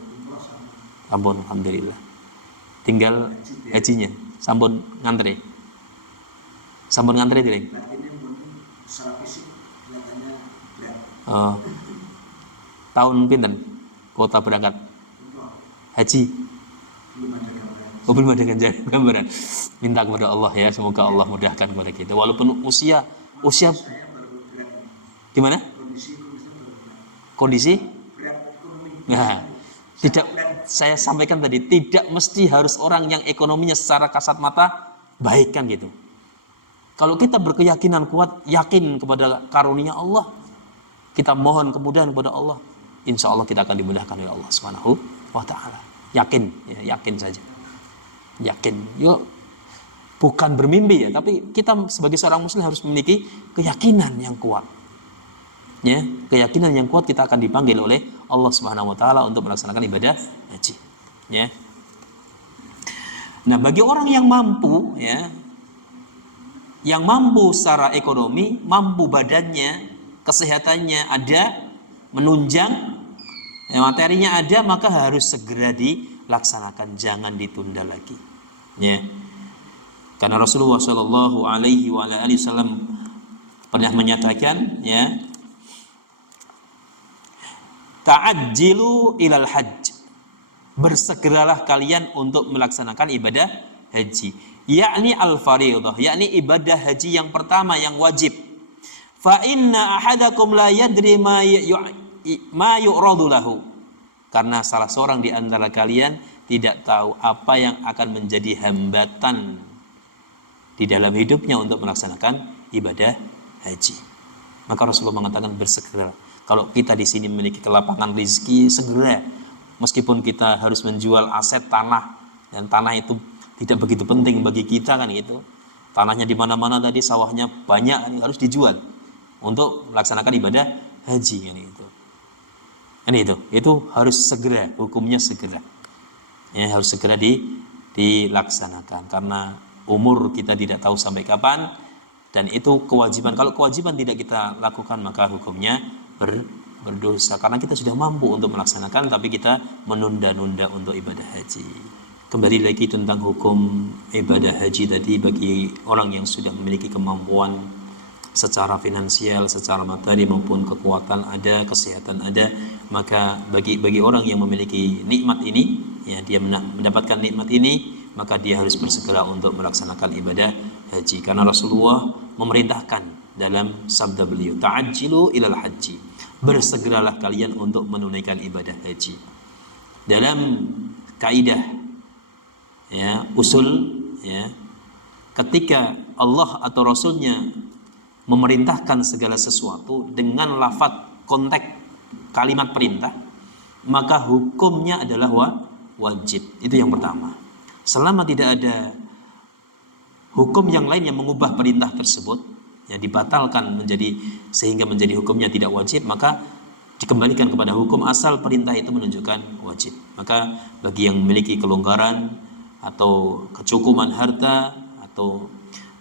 Sampun, alhamdulillah. Tinggal hajinya. Sampun ngantri. Sampun ngantri direng. Tahun pinten kota berangkat haji? Belum ada gambaran. Minta kepada Allah, ya, semoga Allah mudahkan kepada kita. Walaupun usia Gimana? Kondisi? Nah, tidak, saya sampaikan tadi, tidak mesti harus orang yang ekonominya secara kasat mata baik kan gitu. Kalau kita berkeyakinan kuat, yakin kepada karunia Allah, kita mohon kemudahan kepada Allah, insya Allah kita akan dimudahkan oleh Allah Subhanahu wa Ta'ala. Yakin, ya, yakin saja. Yakin, yuk, bukan bermimpi ya, tapi kita sebagai seorang muslim harus memiliki keyakinan yang kuat. Ya, keyakinan yang kuat kita akan dipanggil oleh Allah Subhanahu wa Ta'ala untuk melaksanakan ibadah haji. Ya. Nah, bagi orang yang mampu, ya, yang mampu secara ekonomi, mampu badannya, kesehatannya ada, menunjang, ya, materinya ada, maka harus segera dilaksanakan, jangan ditunda lagi. Ya. Karena Rasulullah Shallallahu Alaihi Wasallam pernah menyatakan, ya, ta'ajjilu ilal hajj, bersegeralah kalian untuk melaksanakan ibadah haji, yakni al-fariidah, yakni ibadah haji yang pertama yang wajib. Fa inna ahadakum la yadri ma yu'radu lahu, karena salah seorang di antara kalian tidak tahu apa yang akan menjadi hambatan di dalam hidupnya untuk melaksanakan ibadah haji. Maka Rasulullah mengatakan bersegera. Kalau kita di sini memiliki kelapangan rezeki, segera. Meskipun kita harus menjual aset tanah, dan tanah itu tidak begitu penting bagi kita kan gitu. Tanahnya di mana-mana tadi, sawahnya banyak, harus dijual untuk melaksanakan ibadah haji kan itu. Kan itu harus segera, hukumnya segera. Ya, harus segera dilaksanakan karena umur kita tidak tahu sampai kapan, dan itu kewajiban. Kalau kewajiban tidak kita lakukan, maka hukumnya berdosa, karena kita sudah mampu untuk melaksanakan tapi kita menunda-nunda untuk ibadah haji. Kembali lagi tentang hukum ibadah haji tadi, bagi orang yang sudah memiliki kemampuan secara finansial, secara materi maupun kekuatan ada, kesehatan ada, maka bagi orang yang memiliki nikmat ini, ya, dia mendapatkan nikmat ini, maka dia harus bersegera untuk melaksanakan ibadah haji, karena Rasulullah memerintahkan dalam sabda beliau, ta'ajjilu ilal haji, bersegeralah kalian untuk menunaikan ibadah haji. Dalam kaidah, ya, usul, ya, ketika Allah atau Rasulnya memerintahkan segala sesuatu dengan lafaz konteks kalimat perintah, maka hukumnya adalah wajib. Itu yang pertama. Selama tidak ada hukum yang lain yang mengubah perintah tersebut, ya, dibatalkan sehingga menjadi hukumnya tidak wajib, maka dikembalikan kepada hukum asal perintah itu menunjukkan wajib. Maka bagi yang memiliki kelonggaran atau kecukupan harta atau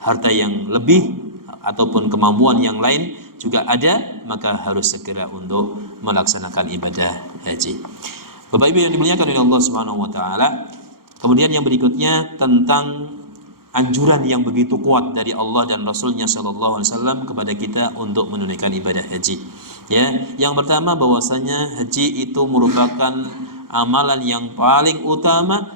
harta yang lebih ataupun kemampuan yang lain juga ada, maka harus segera untuk melaksanakan ibadah haji. Bapak Ibu yang dimuliakan oleh Allah Subhanahu wa Ta'ala, kemudian yang berikutnya tentang anjuran yang begitu kuat dari Allah dan Rasulnya Shallallahu Alaihi Wasallam kepada kita untuk menunaikan ibadah haji. Ya, yang pertama bahwasanya haji itu merupakan amalan yang paling utama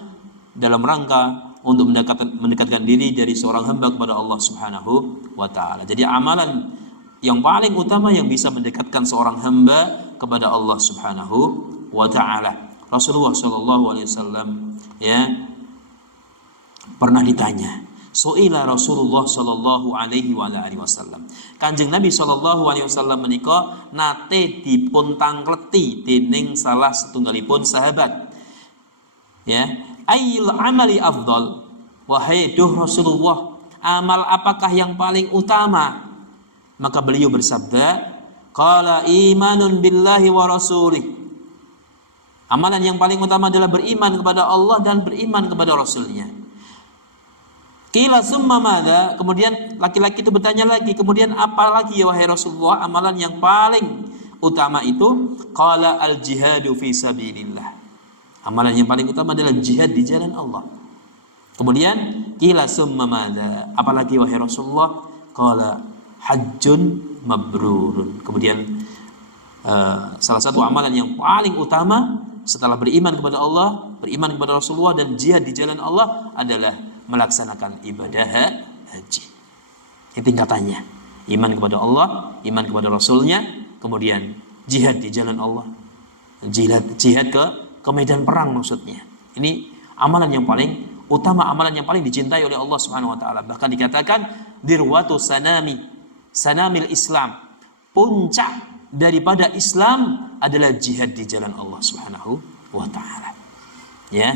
dalam rangka untuk mendekatkan diri dari seorang hamba kepada Allah Subhanahu wa Ta'ala. Jadi amalan yang paling utama yang bisa mendekatkan seorang hamba kepada Allah Subhanahu wa Ta'ala. Rasulullah Shallallahu Alaihi Wasallam, ya, pernah ditanya, So'ila Rasulullah Shallallahu Alaihi Wasallam, Kanjeng Nabi Shallallahu Alaihi Wasallam menika nate dipun tangkleti dening salah setunggalipun sahabat, ya, ayyul amali afdal, wahai duh Rasulullah, amal apakah yang paling utama? Maka beliau bersabda, qala imanun billahi wa rasulih, amalan yang paling utama adalah beriman kepada Allah dan beriman kepada Rasulnya. Qila summa madza, kemudian laki-laki itu bertanya lagi, kemudian apa lagi ya wahai Rasulullah amalan yang paling utama itu? Qala al jihadu fi sabilillah, amalan yang paling utama adalah jihad di jalan Allah. Kemudian qila summa madza, apalagi wahai Rasulullah? Qala hajjun mabrurun. Kemudian salah satu amalan yang paling utama setelah beriman kepada Allah, beriman kepada Rasulullah dan jihad di jalan Allah adalah melaksanakan ibadah haji. Ini tingkatannya. Iman kepada Allah, iman kepada Rasulnya, kemudian jihad di jalan Allah. Jihad ke medan perang maksudnya. Ini amalan yang paling utama, amalan yang paling dicintai oleh Allah Subhanahu wa taala. Bahkan dikatakan dirwatu sanamil Islam. Puncak daripada Islam adalah jihad di jalan Allah Subhanahu wa taala. Ya.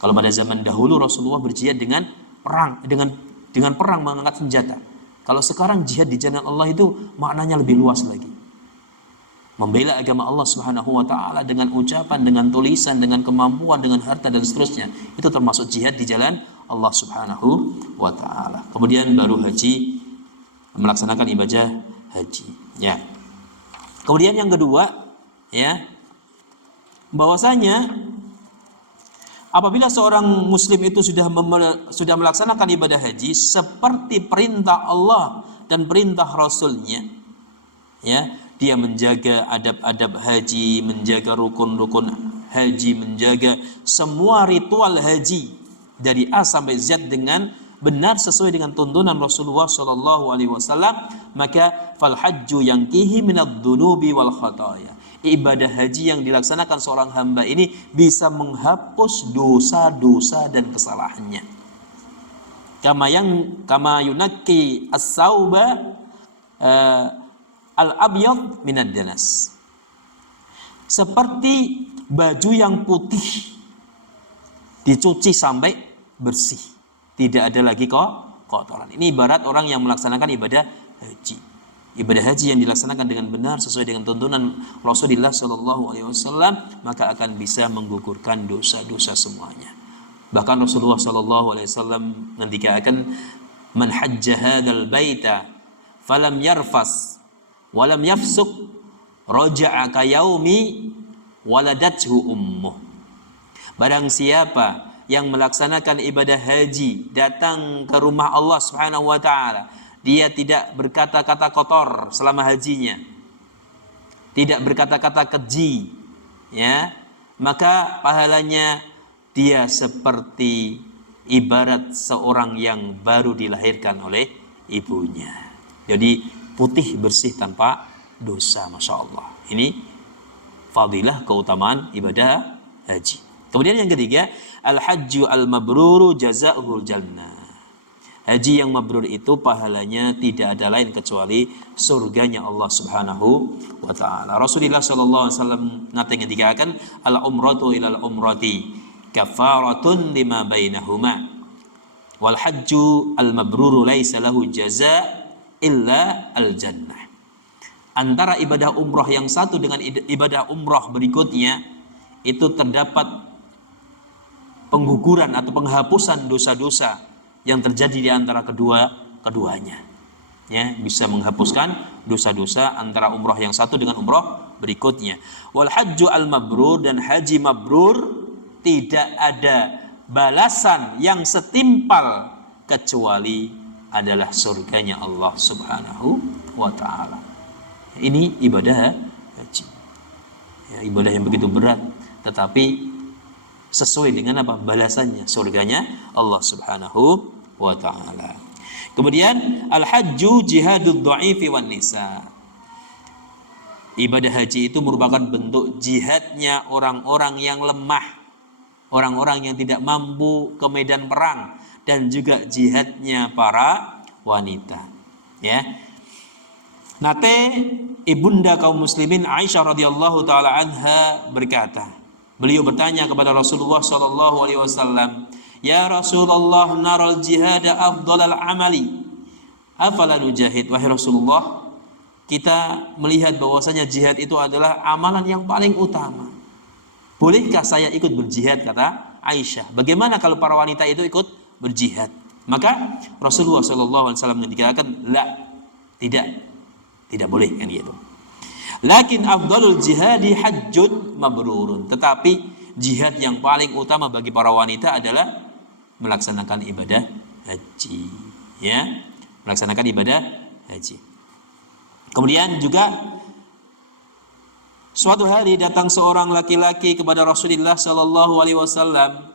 Kalau pada zaman dahulu Rasulullah berjihad dengan perang, dengan perang mengangkat senjata. Kalau sekarang jihad di jalan Allah itu maknanya lebih luas lagi. Membela agama Allah Subhanahu wa taala dengan ucapan, dengan tulisan, dengan kemampuan, dengan harta dan seterusnya. Itu termasuk jihad di jalan Allah Subhanahu wa taala. Kemudian baru haji, melaksanakan ibadah haji, ya. Kemudian yang kedua, ya, bahwasanya apabila seorang muslim itu sudah melaksanakan ibadah haji seperti perintah Allah dan perintah Rasulnya, ya, dia menjaga adab-adab haji, menjaga rukun-rukun haji, menjaga semua ritual haji dari A sampai Z dengan benar sesuai dengan tuntunan Rasulullah Shallallahu Alaihi Wasallam, maka fal hajju yankihi minad dunubi wal khataya. Ibadah haji yang dilaksanakan seorang hamba ini bisa menghapus dosa-dosa dan kesalahannya. Kama yunakki as-sauba al-abyad minad danas. Seperti baju yang putih dicuci sampai bersih, tidak ada lagi kotoran. Ini ibarat orang yang melaksanakan ibadah haji. Ibadah haji yang dilaksanakan dengan benar sesuai dengan tuntunan Rasulullah Shallallahu Alaihi Wasallam, maka akan bisa menggugurkan dosa-dosa semuanya. Bahkan Rasulullah Shallallahu Alaihi Wasallam ngendikakan, man hajja hadzal baita falam yarfas walam yafsuk raja'a ka yaumi waladathu ummuh. Barang siapa yang melaksanakan ibadah haji, datang ke rumah Allah Subhanahu wa taala, dia tidak berkata-kata kotor selama hajinya, tidak berkata-kata keji, ya, maka pahalanya dia seperti ibarat seorang yang baru dilahirkan oleh ibunya. Jadi putih bersih tanpa dosa, masya Allah. Ini fadilah keutamaan ibadah haji. Kemudian yang ketiga, al-hajju al-mabruru jazaa'uhul jannah. Haji yang mabrur itu pahalanya tidak ada lain kecuali surganya Allah Subhanahu wa taala. Rasulullah sallallahu alaihi wasallam nate ngendikaken, al-umratu ilal umrati kafaratun lima bainahuma. Wal hajju al-mabruru laisa lahu jazaa illa al-jannah. Antara ibadah umrah yang satu dengan ibadah umrah berikutnya itu terdapat pengguguran atau penghapusan dosa-dosa yang terjadi di antara keduanya, ya, bisa menghapuskan dosa-dosa antara umrah yang satu dengan umrah berikutnya. Wal hajju al mabrur, dan haji mabrur tidak ada balasan yang setimpal kecuali adalah surganya Allah Subhanahu wa taala. Ini ibadah haji, ya, ibadah yang begitu berat, tetapi sesuai dengan apa? Balasannya, surganya Allah Subhanahu wa ta'ala. Kemudian al-hajju jihadud dha'ifi wan nisa. Ibadah haji itu merupakan bentuk jihadnya orang-orang yang lemah, orang-orang yang tidak mampu ke medan perang, dan juga jihadnya para wanita, ya. Nate ibunda kaum muslimin Aisyah radhiyallahu taala anha berkata, beliau bertanya kepada Rasulullah sallallahu alaihi wasallam, "Ya Rasulullah, naral jihad afdalal amali, afala nujahid?" Wahai Rasulullah, kita melihat bahwasanya jihad itu adalah amalan yang paling utama. Bolehkah saya ikut berjihad, kata Aisyah. Bagaimana kalau para wanita itu ikut berjihad? Maka Rasulullah sallallahu alaihi wasallam mengatakan, "La, tidak boleh kan gitu. Lakin afdalul jihadi hajjun mabrurun." Tetapi jihad yang paling utama bagi para wanita adalah melaksanakan ibadah haji, ya, melaksanakan ibadah haji. Kemudian juga suatu hari datang seorang laki-laki kepada Rasulullah sallallahu alaihi wasallam.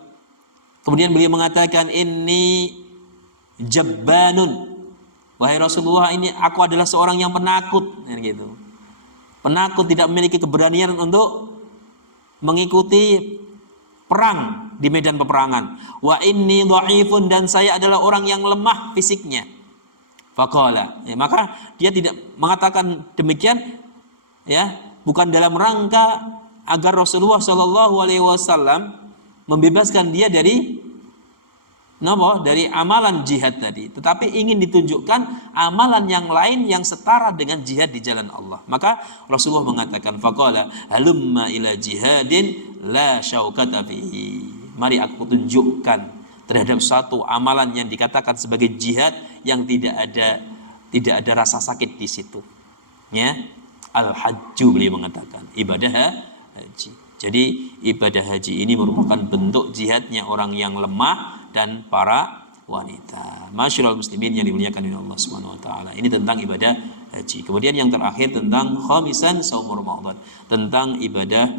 Kemudian beliau mengatakan, "Inni jabbanun Wahai Rasulullah, ini aku adalah seorang yang penakut, gitu. Penakut, tidak memiliki keberanian untuk mengikuti perang di medan peperangan. Wa inni dhaifun, dan saya adalah orang yang lemah fisiknya. Faqala, ya, maka dia tidak mengatakan demikian, ya, bukan dalam rangka agar Rasulullah Shallallahu Alaihi Wasallam membebaskan dia dari amalan jihad tadi, tetapi ingin ditunjukkan amalan yang lain yang setara dengan jihad di jalan Allah. Maka Rasulullah mengatakan, faqala halumma ila jihadin la syaukata fihi. Mari aku tunjukkan terhadap satu amalan yang dikatakan sebagai jihad yang tidak ada rasa sakit di situ. Ya, al-hajju, beliau mengatakan ibadah haji. Jadi ibadah haji ini merupakan bentuk jihadnya orang yang lemah dan para wanita. Masyaallah muslimin yang dimuliakan oleh Allah Subhanahu wa taala. Ini tentang ibadah haji. Kemudian yang terakhir tentang khamisan shaum Ramadan, tentang ibadah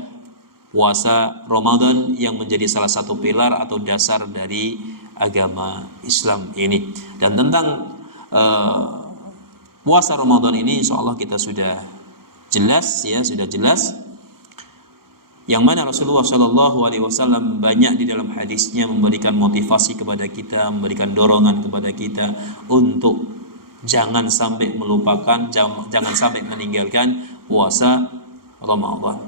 puasa Ramadan yang menjadi salah satu pilar atau dasar dari agama Islam ini. Dan tentang puasa Ramadan ini insyaallah kita sudah jelas, ya, sudah jelas, yang mana Rasulullah Shallallahu Alaihi Wasallam banyak di dalam hadisnya memberikan motivasi kepada kita, memberikan dorongan kepada kita untuk jangan sampai melupakan, jangan sampai meninggalkan puasa Ramadan.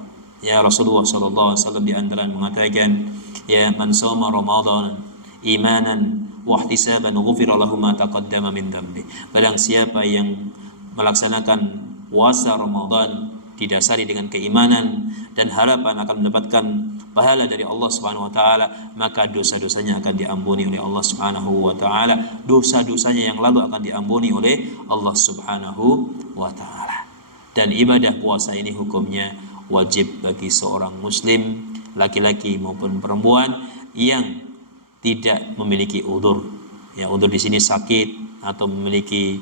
Ya, Rasulullah Shallallahu Alaihi Wasallam di antara mengatakan, ya, man shoma Ramadan imanan wa ihtisaban ghufira lahu ma taqaddama min dhanbi. Barang siapa yang melaksanakan puasa Ramadan didasari dengan keimanan dan harapan akan mendapatkan pahala dari Allah Subhanahu wa taala, maka dosa-dosanya akan diampuni oleh Allah Subhanahu wa taala. Dosa-dosanya yang lalu akan diampuni oleh Allah Subhanahu wa taala. Dan ibadah puasa ini hukumnya wajib bagi seorang muslim, laki-laki maupun perempuan, yang tidak memiliki udzur. Ya, udzur di sini sakit atau memiliki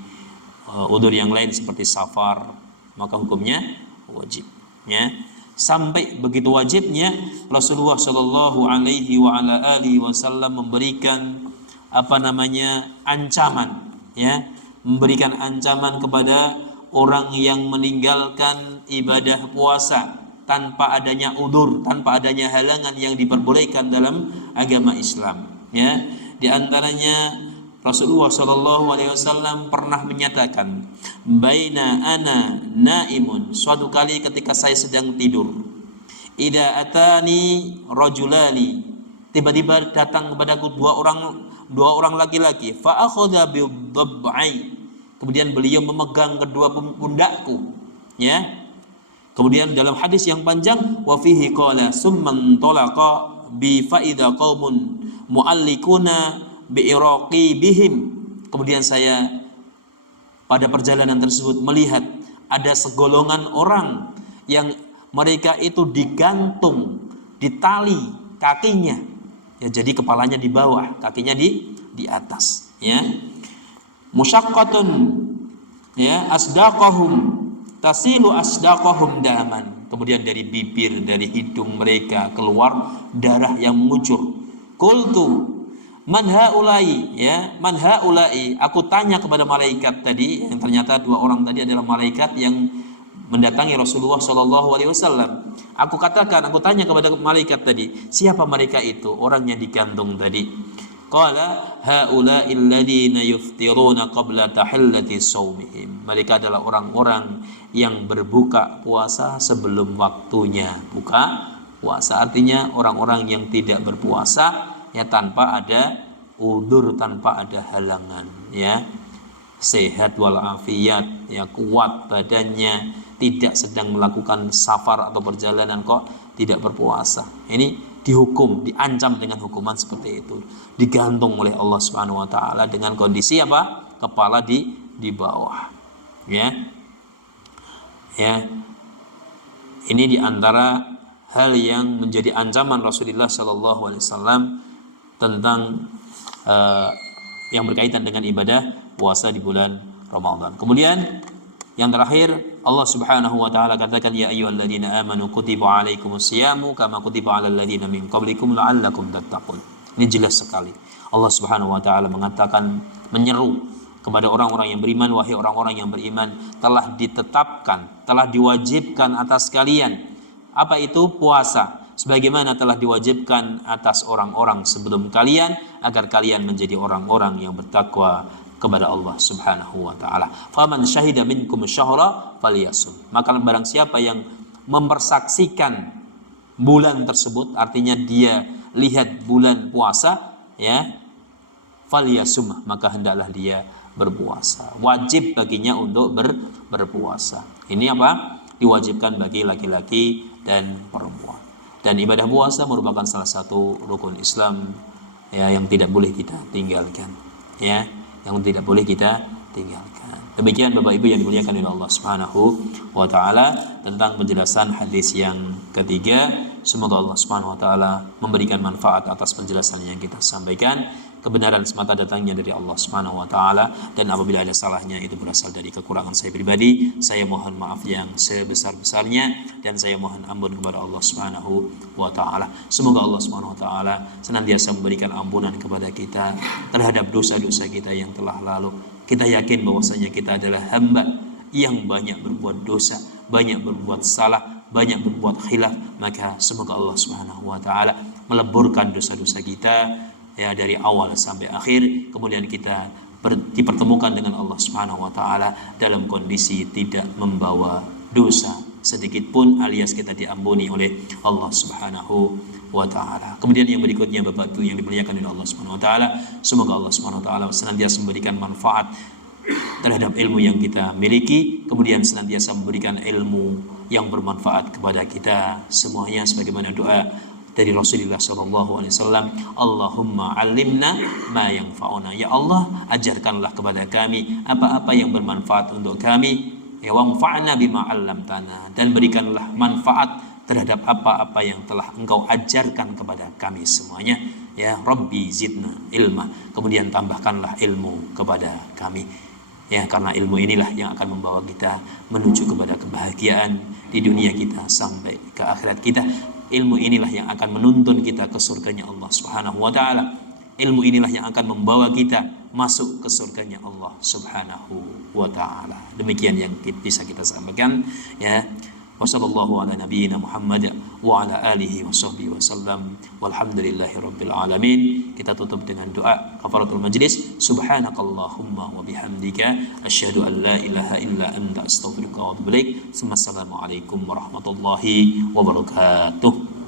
udzur yang lain seperti safar, maka hukumnya wajib. Ya, sampai begitu wajibnya Rasulullah Shallallahu Alaihi Wasallam memberikan ancaman, ya, memberikan ancaman kepada orang yang meninggalkan ibadah puasa tanpa adanya udzur, tanpa adanya halangan yang diperbolehkan dalam agama Islam. Ya, di antaranya Rasulullah Shallallahu Alaihi Wasallam pernah menyatakan, baina ana naimun, suatu kali ketika saya sedang tidur, ida atani rajulani, tiba-tiba datang kepadaku dua orang laki-laki, fa akhadha bidhab'i, kemudian beliau memegang kedua pundakku. Ya, kemudian dalam hadis yang panjang, wa fihi qala summan talaqa bi faida qaumun muallikuna bi iraqi bihim. Kemudian saya pada perjalanan tersebut melihat ada segolongan orang yang mereka itu digantung di tali kakinya. Ya, jadi kepalanya di bawah, kakinya di atas, ya. Musyaqqatun, ya, asdaqahum tasilu asdaqahum daman. Kemudian dari bibir, dari hidung mereka keluar darah yang mengucur. Qultu man haulai, ya, man haulai, aku tanya kepada malaikat tadi, yang ternyata dua orang tadi adalah malaikat yang mendatangi Rasulullah Shallallahu Alaihi Wasallam. Aku tanya kepada malaikat tadi, siapa mereka itu, orang yang digantung tadi? Qala haula'i alladziina yuftiruna qabla tahillati shaumihim. Mereka adalah orang-orang yang berbuka puasa sebelum waktunya buka puasa. Artinya orang-orang yang tidak berpuasa, ya, tanpa ada udzur, tanpa ada halangan, ya, sehat walafiat, ya, kuat badannya, tidak sedang melakukan safar atau perjalanan kok tidak berpuasa. Ini dihukum, diancam dengan hukuman seperti itu, digantung oleh Allah Subhanahu wa taala dengan kondisi apa? Kepala di bawah. Ya. Ya. Ini diantara hal yang menjadi ancaman Rasulullah Shallallahu Alaihi Wasallam tentang yang berkaitan dengan ibadah puasa di bulan Ramadan. Kemudian yang terakhir, Allah Subhanahu wa taala katakan, ya ayyuhalladzina amanu kutiba alaikumusyiyamu kama kutiba alal ladzina min qablikum la'allakum tattaqun. Ini jelas sekali. Allah Subhanahu wa taala mengatakan, menyeru kepada orang-orang yang beriman, wahai orang-orang yang beriman, telah ditetapkan, telah diwajibkan atas kalian. Apa itu? Puasa. Sebagaimana telah diwajibkan atas orang-orang sebelum kalian, agar kalian menjadi orang-orang yang bertakwa kepada Allah Subhanahu wa taala. Faman syahida minkum syahra falyasum. Maka barang siapa yang mempersaksikan bulan tersebut, artinya dia lihat bulan puasa, ya, falyasum, maka hendaklah dia berpuasa. Wajib baginya untuk berpuasa. Ini apa? Diwajibkan bagi laki-laki dan perempuan. Dan ibadah puasa merupakan salah satu rukun Islam, ya, yang tidak boleh kita tinggalkan, ya, yang tidak boleh kita tinggalkan. Demikian Bapak Ibu yang dimuliakan oleh Allah Subhanahu wa taala tentang penjelasan hadis yang ketiga. Semoga Allah Subhanahu wa taala memberikan manfaat atas penjelasan yang kita sampaikan. Kebenaran semata datangnya dari Allah Subhanahu wa taala, dan apabila ada salahnya itu berasal dari kekurangan saya pribadi. Saya mohon maaf yang sebesar-besarnya dan saya mohon ampun kepada Allah Subhanahu wa taala. Semoga Allah Subhanahu wa taala senantiasa memberikan ampunan kepada kita terhadap dosa-dosa kita yang telah lalu. Kita yakin bahwasanya kita adalah hamba yang banyak berbuat dosa, banyak berbuat salah, banyak berbuat khilaf. Maka semoga Allah Subhanahu wa taala meleburkan dosa-dosa kita, ya, dari awal sampai akhir, kemudian kita dipertemukan dengan Allah Subhanahu wa taala dalam kondisi tidak membawa dosa sedikit pun, alias kita diampuni oleh Allah Subhanahu wa taala. Kemudian yang berikutnya Bapak Ibu yang dimuliakan oleh Allah Subhanahu wa taala, semoga Allah Subhanahu wa taala senantiasa memberikan manfaat terhadap ilmu yang kita miliki, kemudian senantiasa memberikan ilmu yang bermanfaat kepada kita semuanya, sebagaimana doa dari Rasulullah SAW, Allahumma alimna ma yanfa'una. Ya Allah, ajarkanlah kepada kami apa-apa yang bermanfaat untuk kami, ya, wanfa'na bima 'allamtana, dan berikanlah manfaat terhadap apa-apa yang telah Engkau ajarkan kepada kami semuanya, ya Rabbi zidna ilma, kemudian tambahkanlah ilmu kepada kami, ya, karena ilmu inilah yang akan membawa kita menuju kepada kebahagiaan di dunia kita sampai ke akhirat kita. Ilmu inilah yang akan menuntun kita ke surganya Allah Subhanahu wa taala. Ilmu inilah yang akan membawa kita masuk ke surganya Allah Subhanahu wa taala. Demikian yang bisa kita sampaikan, ya. Wassallallahu ala nabiyyina Muhammad wa ala alihi washabbihi wasallam. Walhamdulillahirabbil alamin. Kita tutup dengan doa kafaratul majlis. Subhanakallahumma wa bihamdika asyhadu an la ilaha illa anta astaghfiruka wa atubu ilaik. Assalamualaikum warahmatullahi wabarakatuh.